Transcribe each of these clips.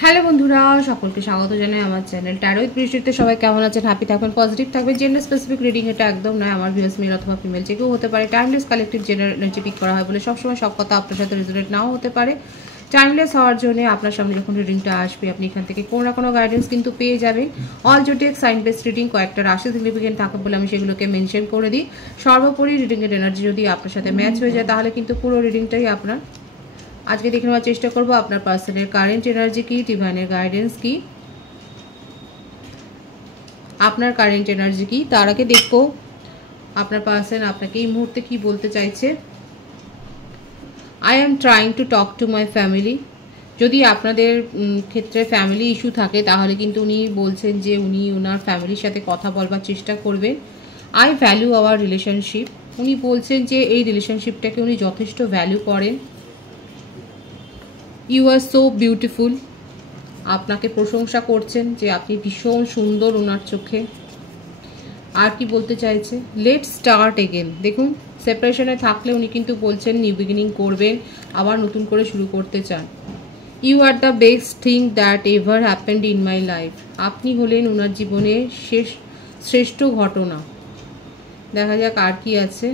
Hello বন্ধুরা, সকলকে স্বাগত জানাই আমার চ্যানেল ট্যারো উইথ বৃষ্টিতে। সবাই কেমন আছেন? হ্যাপি থাকবেন, পজিটিভ থাকবেন। জেন্ডার স্পেসিফিক রিডিং এটা একদম নয়। আমার ভিউয়ার্স মেল অথবা ফিমেল যে কেউ হতে পারে। Timeless collective general energy pick করা হয় বলে সবসময় সব কথা আপনার সাথে রেজোনেট নাও হতে পারে। টাইমলেস হওয়ার জন্য আপনার সামনে যখন রিডিংটা আসবে আপনি এখান থেকে কোনো না কোনো গাইডেন্স কিন্তু পেয়ে যাবেন। অল জোটেক সাইন বেস রিডিং কয়েকটা রাশি সিগনিফিকেন্ট থাকে বলে আমি সেগুলোকে মেনশন করে দিই। সর্বোপরি রিডিংয়ের এনার্জি যদি আপনার সাথে ম্যাচ হয়ে যায় তাহলে কিন্তু পুরো রিডিংটাই আপনার। আজকে দেখে নেওয়ার চেষ্টা করবো আপনার পার্সনের কারেন্ট এনার্জি কি, ডিভাইনের গাইডেন্স কি, আপনার কারেন্ট এনার্জি কি। তার আগে দেখবো আপনার পার্সন আপনাকে এই মুহূর্তে কি বলতে চাইছে। I am trying to talk to my family. যদি আপনাদের ক্ষেত্রে ফ্যামিলি ইস্যু থাকে তাহলে কিন্তু উনি বলছেন যে উনি ওনার ফ্যামিলির সাথে কথা বলবার চেষ্টা করবেন। I value our relationship. উনি বলছেন যে এই রিলেশনশিপটাকে উনি যথেষ্ট ভ্যালু করেন। You are so beautiful. আপনাকে প্রশংসা করছেন যে আপনি ভীষণ সুন্দর ওনার চোখে। আর কি বলতে চাইছে, লেটস স্টার্ট এগেন। দেখুন, সেপারেশনে থাকলে উনি কিন্তু বলছেন নিউ বিগিনিং করবেন, আবার নতুন করে শুরু করতে চান। You are the best thing that ever happened in my life. আপনি হলেন ওনার জীবনের শ্রেষ্ঠ ঘটনা। দেখা যাক আর কি আছে।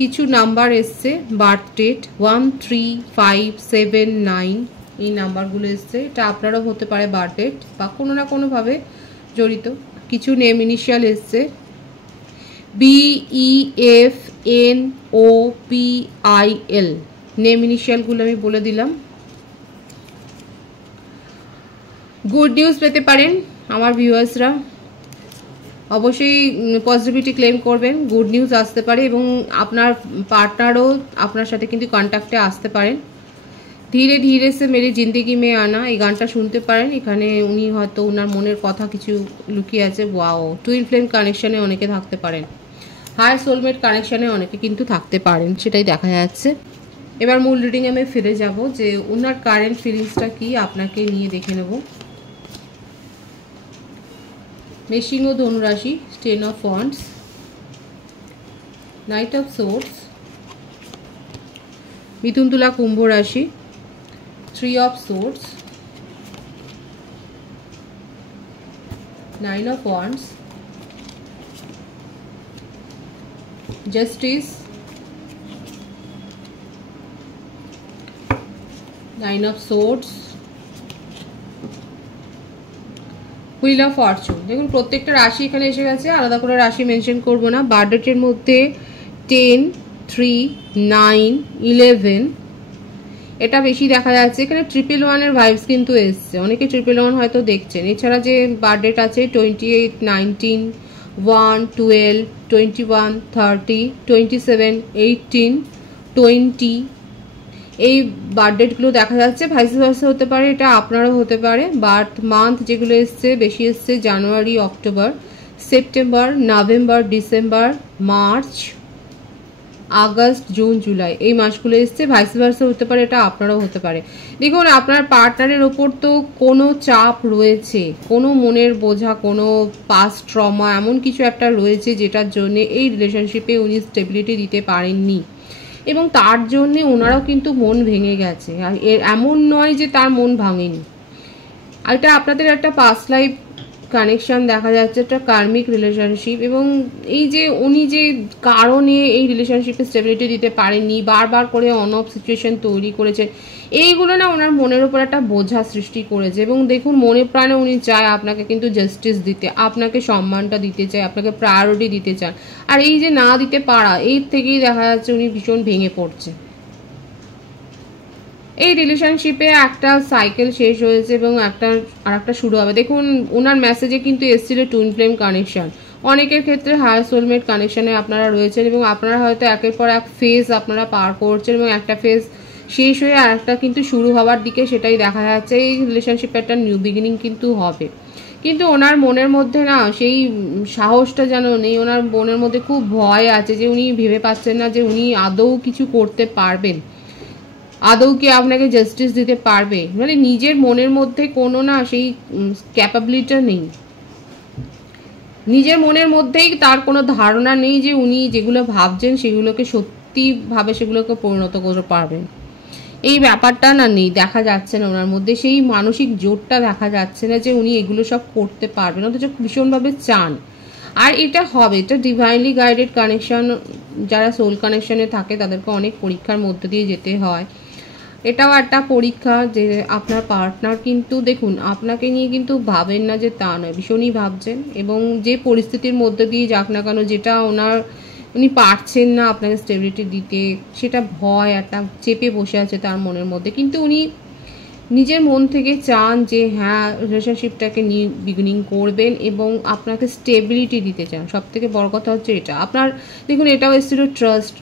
কিছু নাম্বার এসছে, বার্থ ডেট 1, 3, 5, 7, 9 এই নাম্বারগুলো এসছে। এটা আপনারও হতে পারে বার্থ ডেট বা কোনো না কোনোভাবে জড়িত। কিছু নেম ইনিশিয়াল এসছে, BEFNOPIL। নেম ইনিশিয়ালগুলো আমি বলে দিলাম। গুড নিউজ পেতে পারেন আমার ভিউয়ার্সরা। অবশ্যই পজিটিভিটি ক্লেম করবেন, গুড নিউজ আসতে পারে এবং আপনার পার্টনারও আপনার সাথে কিন্তু কন্ট্যাক্টে আসতে পারেন। ধীরে ধীরে সে মেরি জিন্দেগি মে আনা, এই গানটা শুনতে পারেন। এখানে উনি হয়তো ওনার মনের কথা কিছু লুকিয়ে আছে। ওয়াও, টুইন ফ্লেম কানেকশনে অনেকে থাকতে পারেন, হাই সোলমেট কানেকশনে অনেকে কিন্তু থাকতে পারেন, সেটাই দেখা যাচ্ছে। এবার মূল রিডিংয়ে আমি ফিরে যাব যে ওনার কারেন্ট ফিলিংসটা কি আপনাকে নিয়ে দেখে নেব। মেশিং ও ধনুরাশি, 10 of wands, knight of swords, মিথুন তুলা কুম্ভ রাশি, 3 of swords, 9 of wands, justice, 9 of swords, wheel of Fortune. দেখুন প্রত্যেকটা রাশি এখানে এসে গেছে, আলাদা করে রাশি মেনশন করবো না। বার্থ ডেটের মধ্যে 10, 3, 9, 11 এটা বেশি দেখা যাচ্ছে। এখানে 111 ভাইবস কিন্তু এসছে, অনেকে 111 হয়তো দেখছেন। এছাড়া যে বার্থ ডেট আছে 28, 19, 1, 12, 21, 30, 27, 18, 20 এই বার্থ ডেটগুলো দেখা যাচ্ছে। ভাইস ভার্সা হতে পারে, এটা আপনারও হতে পারে। বার্থ মান্থ যেগুলো এসছে বেশি এসছে জানুয়ারি, অক্টোবর, সেপ্টেম্বর, নভেম্বর, ডিসেম্বর, মার্চ, আগস্ট, জুন, জুলাই এই মাসগুলো এসছে। ভাইস ভার্সা হতে পারে, এটা আপনারাও হতে পারে। দেখুন আপনার পার্টনারের ওপর তো কোনো চাপ রয়েছে, কোনো মনের বোঝা, কোনো পাস্ট ট্রমা এমন কিছু একটা রয়েছে যেটার জন্য এই রিলেশনশিপে উনি স্টেবিলিটি দিতে পারেননি এবং তার জন্যে ওনারাও কিন্তু মন ভেঙে গেছে। আর এমন নয় যে তার মন ভাঙেনি। এটা আপনাদের একটা পাস্ট লাইফ কানেকশন দেখা যাচ্ছে, একটা কার্মিক রিলেশনশিপ। এবং এই যে উনি যে কারণে এই রিলেশনশিপে স্টেবিলিটি দিতে পারেননি, বারবার করে অন অফ সিচুয়েশন তৈরি করেছে, এইগুলো না ওনার মনের উপর একটা বোঝা সৃষ্টি করেছে। এবং দেখুন মনে প্রাণে উনি চায় আপনাকে কিন্তু জাস্টিস দিতে, আপনাকে সম্মানটা দিতে চায়, আপনাকে প্রায়োরিটি দিতে চান। আর এই যে না দিতে পারা, এই থেকেই দেখা যাচ্ছে উনি ভীষণ ভেঙে পড়ছে। এই রিলেশনশিপে একটা সাইকেল শেষ হয়েছে এবং একটা শুরু হবে। দেখুন ওনার মেসেজে কিন্তু এসেছিল টুইন ফ্লেম কানেকশন। অনেকের ক্ষেত্রে হায়ার সোলমেট কানেকশনে আপনারা রয়েছেন এবং আপনারা হয়তো একের পর এক ফেজ আপনারা পার করছেন এবং একটা ফেজ শেষ হয়ে আর একটা কিন্তু শুরু হওয়ার দিকে, সেটাই দেখা যাচ্ছে। এই রিলেশনশিপে একটা নিউ বিগিনিং কিন্তু হবে, কিন্তু ওনার মনের মধ্যে না সেই সাহসটা যেন নেই। ওনার মনের মধ্যে খুব ভয় আছে যে উনি ভেবে পাচ্ছেন না যে উনি আদৌ কিছু করতে পারবেন, আদৌ কি আপনাকে জাস্টিস দিতে পারবে। মানে নিজের মনের মধ্যে কোনো না সেই ক্যাপাবিলিটি নেই, নিজের মনের মধ্যেই তার কোনো ধারণা নেই যে উনি যেগুলো ভাবছেন সেগুলোকে সত্যিভাবে সেগুলোকে পরিণত করতে পারবেন। এই ব্যাপারটা না নেই, দেখা যাচ্ছে না ওনার মধ্যে, সেই মানসিক জোরটা দেখা যাচ্ছে না যে উনি এগুলো সব করতে পারবেন, অথচ ভীষণভাবে চান। আর এটা হবে, এটা ডিভাইনলি গাইডেড কানেকশন। যারা সোল কানেকশনে থাকে তাদেরকে অনেক পরীক্ষার মধ্যে দিয়ে যেতে হয়, এটাও একটা পরীক্ষা। যে আপনার পার্টনার কিন্তু দেখুন আপনাকে নিয়ে কিন্তু ভাবেন না যে তা নয়, ভীষণই ভাবছেন। এবং যে পরিস্থিতির মধ্যে দিয়ে যাক না কেন, যেটা উনি পারছেন না আপনাকে স্টেবিলিটি দিতে, সেটা ভয় একটা চেপে বসে আছে তার মনের মধ্যে, কিন্তু উনি নিজের মন থেকে চান যে হ্যাঁ রিলেশনশিপটাকে নিয়ে বিগিনিং করবেন এবং আপনাকে স্টেবিলিটি দিতে চান। সব থেকে বড় কথা হচ্ছে এটা। আপনার দেখুন এটাও এসেছিল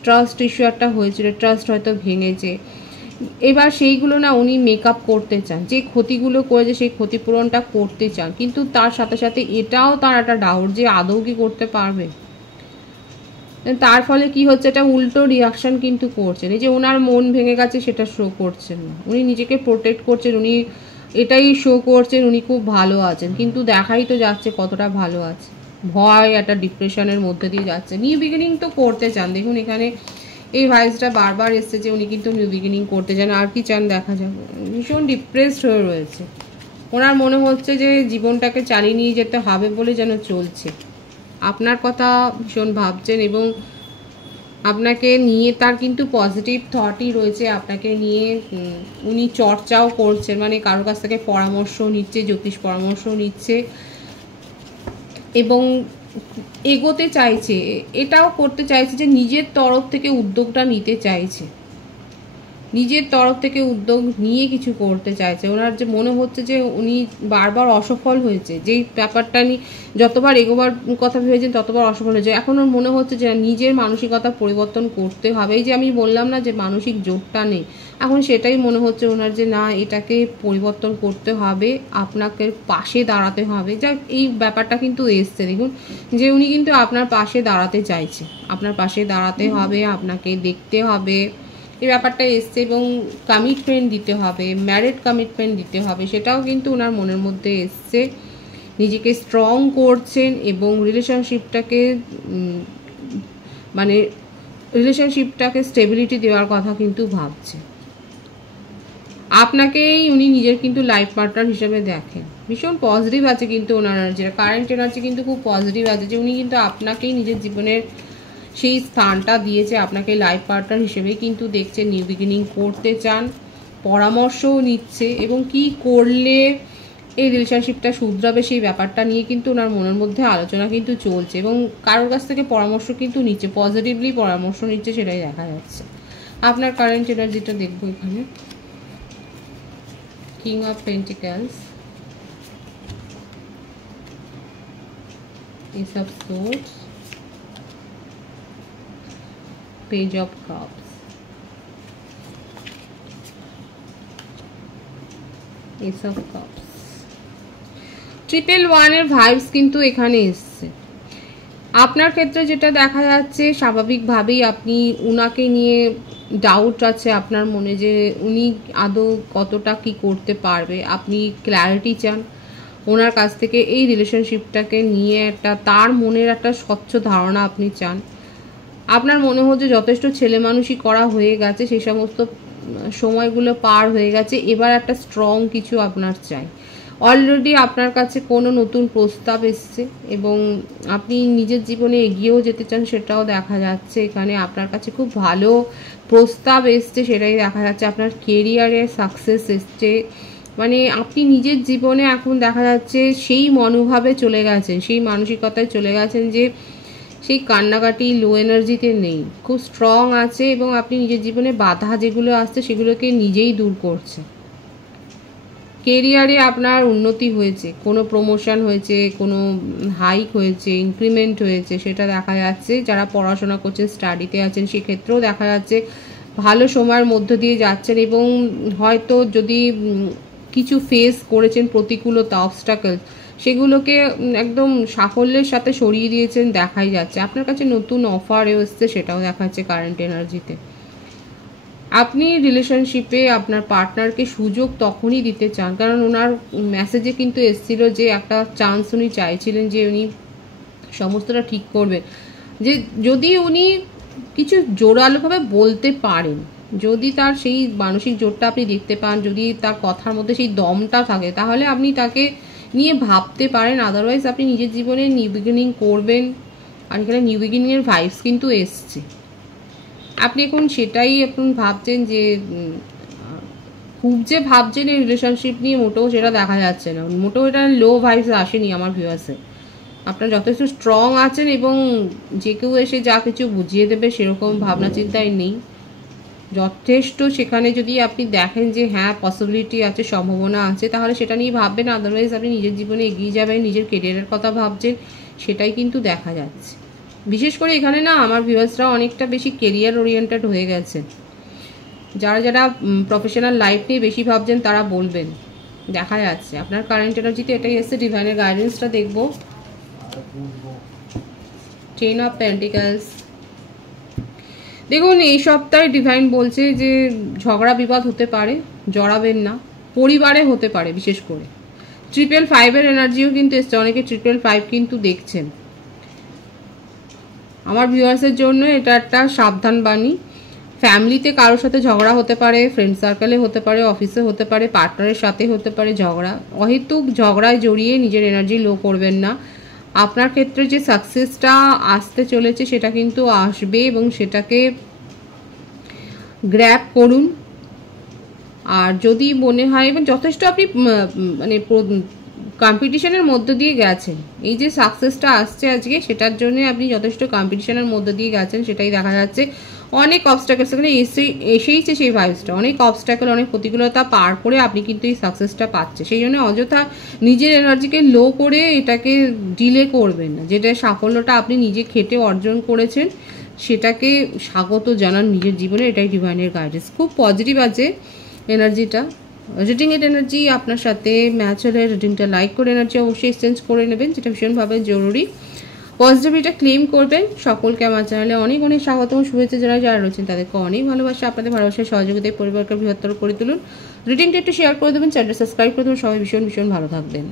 ট্রাস্ট ইস্যু একটা হয়েছিল, ট্রাস্ট হয়তো ভেঙেছে, এবার সেইগুলো না উনি মেকআপ করতে চান, যে ক্ষতিগুলো করেছে সেই ক্ষতিপূরণটা করতে চান, কিন্তু তার সাথে সাথে এটাও তার একটা ডাউট যে আদৌ কি করতে পারবে। তার ফলে কি হচ্ছে, এটা উল্টো রিয়াকশন কিন্তু করছেন। এই যে ওনার মন ভেঙে গেছে সেটা শো করছেন না, উনি নিজেকে প্রোটেক্ট করছেন, উনি এটাই শো করছেন উনি খুব ভালো আছেন, কিন্তু দেখাই তো যাচ্ছে কতটা ভালো আছে। ভয় একটা ডিপ্রেশনের মধ্যে দিয়ে যাচ্ছে। নিউ বিগিনিং তো করতে চান, দেখুন এখানে এই ভাইসটা বারবার এসছে যে উনি কিন্তু নিউ বিগিনিং করতে চান। আর কি চান দেখা যাবে, ভীষণ ডিপ্রেসড হয়ে রয়েছে। ওনার মনে হচ্ছে যে জীবনটাকে চালিয়ে নিয়ে যেতে হবে বলে যেন চলছে, আপনার কথা ভীষণ ভাবছেন এবং আপনাকে নিয়ে তার কিন্তু পজিটিভ থটই রয়েছে। আপনাকে নিয়ে উনি চর্চাও করছেন, মানে কারোর কাছ থেকে পরামর্শ নিচ্ছে, জ্যোতিষ পরামর্শ নিচ্ছে এবং এগোতে চাইছে। এটাও করতে চাইছে যে নিজের তরফ থেকে উদ্যোগটা নিতে চাইছে, নিজের তরফ থেকে উদ্যোগ নিয়ে কিছু করতে চাইছে। ওনার যে মনে হচ্ছে যে উনি বারবার অসফল হয়েছে, যেই ব্যাপারটা নিয়ে যতবার এগোবার কথা ভেবেছেন ততবার অসফল হয়েছে। এখন ওর মনে হচ্ছে যে নিজের মানসিকতা পরিবর্তন করতে হবে। এই যে আমি বললাম না যে মানসিক জোরটা নেই, এখন সেটাই মনে হচ্ছে ওনার যে না এটাকে পরিবর্তন করতে হবে, আপনাকে পাশে দাঁড়াতে হবে। যা এই ব্যাপারটা কিন্তু এসছে, দেখুন যে উনি কিন্তু আপনার পাশে দাঁড়াতে চাইছে, আপনার পাশে দাঁড়াতে হবে, আপনাকে দেখতে হবে, এই ব্যাপারটা এসছে। এবং কমিটমেন্ট দিতে হবে, ম্যারিড কমিটমেন্ট দিতে হবে, সেটাও কিন্তু ওনার মনের মধ্যে এসছে। নিজেকে স্ট্রং করছেন এবং রিলেশনশিপটাকে স্টেবিলিটি দেওয়ার কথা কিন্তু ভাবছে। আপনাকেই উনি নিজের কিন্তু লাইফ পার্টনার হিসেবে দেখেন, ভীষণ পজিটিভ আছে কিন্তু ওনার এনার্জি, কারেন্ট এনার্জি কিন্তু খুব পজিটিভ আছে যে উনি কিন্তু আপনাকেই নিজের জীবনের সেই স্থানটা দিয়েছে, আপনাকে লাইফ পার্টনার হিসেবেই কিন্তু দেখছে, নিউ বিগিনিং করতে চান, পরামর্শও নিচ্ছে এবং কি করলে এই রিলেশনশিপটা শুধরাবে সেই ব্যাপারটা নিয়ে কিন্তু ওনার মনের মধ্যে আলোচনা কিন্তু চলছে এবং কারোর কাছ থেকে পরামর্শ কিন্তু নিচ্ছে, পজিটিভলি পরামর্শ নিচ্ছে, সেটাই দেখা যাচ্ছে। আপনার কারেন্ট এনার্জিটা দেখবো এখানে। King of pentacles, S of swords, page of cups, S of cups. 111 এর ভাইবস কিন্তু এখানে এসছে। আপনার ক্ষেত্রে যেটা দেখা যাচ্ছে স্বাভাবিকভাবেই আপনি উনাকে নিয়ে ডাউট আছে আপনার মনে যে উনি আদৌ কতটা কি করতে পারবে, আপনি ক্ল্যারিটি চান ওনার কাছ থেকে, এই রিলেশনশিপটাকে নিয়ে একটা তার মনের একটা স্বচ্ছ ধারণা আপনি চান। আপনার মনে হচ্ছে যথেষ্ট ছেলে মানুষই করা হয়ে গেছে, সেই সমস্ত সময়গুলো পার হয়ে গেছে, এবার একটা স্ট্রং কিছু আপনার চাই। অলরেডি আপনার কাছে কোনো নতুন প্রস্তাব এসছে এবং আপনি নিজের জীবনে এগিয়েও যেতে চান, সেটাও দেখা যাচ্ছে এখানে। আপনার কাছে খুব ভালো প্রস্তাব এসছে, সেটাই দেখা যাচ্ছে। আপনার কেরিয়ারে সাকসেস এসছে, মানে আপনি নিজের জীবনে এখন দেখা যাচ্ছে সেই মনোভাবে চলে গেছেন, সেই মানসিকতায় চলে গেছেন যে সেই কান্নাকাটি লো এনার্জিতে নেই, খুব স্ট্রং আছে এবং আপনি নিজের জীবনে বাধা যেগুলো আসছে সেগুলোকে নিজেই দূর করছে। কেরিয়ারে আপনার উন্নতি হয়েছে, কোনো প্রমোশন হয়েছে, কোনো হাইক হয়েছে, ইনক্রিমেন্ট হয়েছে, সেটা দেখা যাচ্ছে। যারা পড়াশোনা করছেন, স্টাডিতে আছেন, সেক্ষেত্রেও দেখা যাচ্ছে ভালো সময়ের মধ্য দিয়ে যাচ্ছেন এবং হয়তো যদি কিছু ফেস করেছেন প্রতিকূলতা, অবস্টাকল, সেগুলোকে একদম সাফল্যের সাথে সরিয়ে দিয়েছেন, দেখাই যাচ্ছে। আপনার কাছে নতুন অফার এসছে, সেটাও দেখাচ্ছে কারেন্ট এনার্জিতে। আপনি রিলেশনশিপে আপনার পার্টনারকে সুযোগ তখনই দিতে চান, কারণ ওনার মেসেজে কিন্তু এসেছিল যে একটা চান্স উনি চাইছিলেন যে উনি সমস্তটা ঠিক করবেন, যে যদি উনি কিছু জোরালোভাবে বলতে পারেন যদি তার সেই মানসিক জোরটা আপনি দেখতে পান, যদি তার কথার মধ্যে সেই দমটা থাকে, তাহলে আপনি তাকে নিয়ে ভাবতে পারেন। আদারওয়াইজ আপনি নিজের জীবনে নিউ বিগিনিং করবেন। আর এখানে নিউ বিগিনিংয়ের ভাইবস কিন্তু এসছে। আপনি এখন সেটাই এখন ভাবছেন যে খুব যে ভাবছেন এই রিলেশনশিপ নিয়ে, মোটেও সেটা দেখা যাচ্ছে না। মোটেও এটা লো ভাইবস আসেনি আমার ভিউয়ার্সে। আপনারা যথেষ্ট স্ট্রং আছেন এবং যে কেউ এসে যা কিছু বুঝিয়ে দেবে সেরকম ভাবনা চিন্তায় নেই। যথেষ্ট সেখানে যদি আপনি দেখেন যে হ্যাঁ পসিবিলিটি আছে, সম্ভাবনা আছে, তাহলে সেটা নিয়ে ভাববেন। আদারওয়াইজ আপনি নিজের জীবনে এগিয়ে যাবেন, নিজের কেরিয়ারের কথা ভাবছেন, সেটাই কিন্তু দেখা যাচ্ছে। বিশেষ করে এখানে না আমার ভিউয়ার্সরা অনেকটা বেশি কেরিয়ার ওরিয়েন্টেড হয়ে গেছে। যারা যারা প্রফেশনাল লাইফ নিয়ে বেশি ভাবছেন তারা বলবেন, দেখা যাচ্ছে আপনার কারেন্ট এনার্জিতে এটাই এসছে। ডিভাইনের গাইডেন্সটা দেখব। 10 অফ পেন্টিকলস। দেখুন এই সপ্তাহে ডিভাইন বলছে যে ঝগড়া বিবাদ হতে পারে, জড়াবেন না, পরিবারে হতে পারে বিশেষ করে। 555 এনার্জিও কিন্তু এসছে, অনেকে 555 কিন্তু দেখছেন। আমার ভিউয়ার্সের জন্য এটা একটা সাবধান বাণী। ফ্যামিলিতে কারোর সাথে ঝগড়া হতে পারে, ফ্রেন্ড সার্কেলে হতে পারে, অফিসে হতে পারে, পার্টনারের সাথে হতে পারে ঝগড়া। অহেতুক ঝগড়ায় জড়িয়ে নিজের এনার্জি লো করবেন না। আপনার ক্ষেত্রে যে সাকসেসটা আসতে চলেছে সেটা কিন্তু আসবে এবং সেটাকে গ্র্যাব করুন। আর যদি মনে হয় এবং যথেষ্ট আপনি মানে কম্পিটিশনের মধ্য দিয়ে গেছেন, এই যে সাকসেসটা আসছে আজকে সেটার জন্য আপনি যথেষ্ট কম্পিটিশনের মধ্য দিয়ে গেছেন, সেটাই দেখা যাচ্ছে। অনেক অবস্ট্যাকল সেখানে এসেইছে সেই ভাইবসটা, অনেক অবস্ট্যাকল, অনেক প্রতিকূলতা পার করে আপনি কিন্তু এই সাকসেসটা পাচ্ছে। সেই জন্য অযথা নিজের এনার্জিকে লো করে এটাকে ডিলে করবেন না। যেটা সাফল্যটা আপনি নিজে খেটে অর্জন করেছেন সেটাকে স্বাগত জানান নিজের জীবনে। এটাই ডিভাইনের গাইডেন্স। খুব পজিটিভ আছে এনার্জিটা। রিডিংয়ের এনার্জি আপনার সাথে ম্যাচ হলে রিডিংটা লাইক করে এনার্জি অবশ্যই এক্সচেঞ্জ করে নেবেন, যেটা ভীষণভাবে জরুরি। পজিটিভিটিটা ক্লেম করবেন। সকলকে আমার চ্যানেলে অনেক অনেক স্বাগত ও শুভেচ্ছা জানাই। যারা রয়েছেন তাদেরকে অনেক ভালোবাসা। আপনাদের ভালোবাসার সহযোগিতায় পরিবারকে বৃহত্তর করে তুলুন। রিডিংটা একটু শেয়ার করে দেবেন, চ্যানেলটা সাবস্ক্রাইব করে দেবেন। সবাই ভীষণ ভীষণ ভালো থাকবেন।